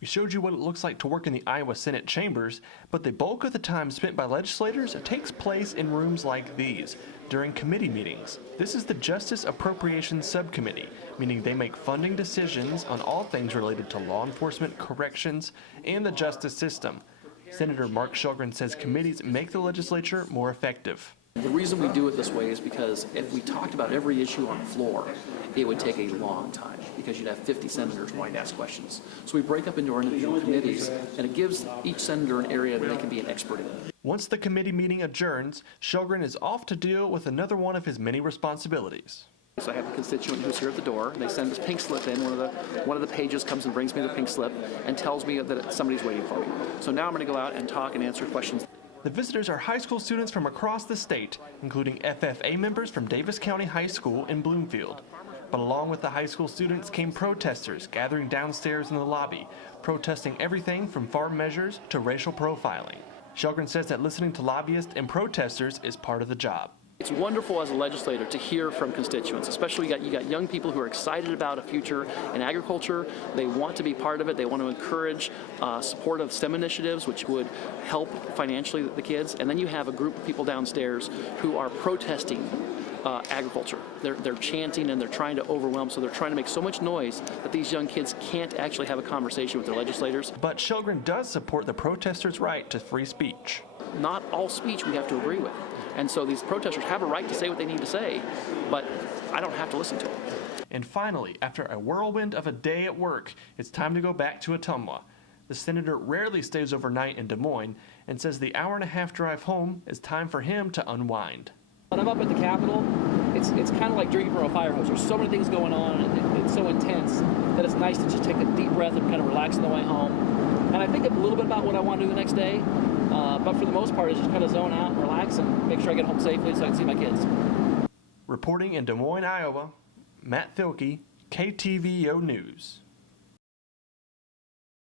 We showed you what it looks like to work in the Iowa Senate chambers, but the bulk of the time spent by legislators takes place in rooms like these, during committee meetings. This is the Justice Appropriations Subcommittee, meaning they make funding decisions on all things related to law enforcement, corrections, and the justice system. Senator Mark Shulgren says committees make the legislature more effective. The reason we do it this way is because if we talked about every issue on the floor, it would take a long time because you'd have 50 senators wanting to ask questions. So we break up into our individual committees, and it gives each senator an area that they can be an expert in. Once the committee meeting adjourns, Shulgren is off to deal with another one of his many responsibilities. So I have a constituent who's here at the door. They send this pink slip in. One of the pages comes and brings me the pink slip and tells me that somebody's waiting for me. So now I'm going to go out and talk and answer questions. The visitors are high school students from across the state, including FFA members from Davis County High School in Bloomfield. But along with the high school students came protesters gathering downstairs in the lobby, protesting everything from farm measures to racial profiling. Shulgren says that listening to lobbyists and protesters is part of the job. It's wonderful as a legislator to hear from constituents, especially you got young people who are excited about a future in agriculture. They want to be part of it. They want to encourage support of STEM initiatives, which would help financially the kids. And then you have a group of people downstairs who are protesting agriculture. They're chanting and they're trying to overwhelm, so they're trying to make so much noise that these young kids can't actually have a conversation with their legislators. But Shulgren does support the protesters' right to free speech. Not all speech we have to agree with. And so these protesters have a right to say what they need to say, but I don't have to listen to them. And finally, after a whirlwind of a day at work, it's time to go back to Ottumwa. The senator rarely stays overnight in Des Moines and says the hour-and-a-half drive home is time for him to unwind. When I'm up at the Capitol, it's kind of like drinking from a fire hose. There's so many things going on, and it's so intense that it's nice to just take a deep breath and kind of relax on the way home. And I think a little bit about what I want to do the next day, but for the most part, it's just kind of zone out and relax and make sure I get home safely so I can see my kids. Reporting in Des Moines, Iowa, Matt Thielke, KTVO News.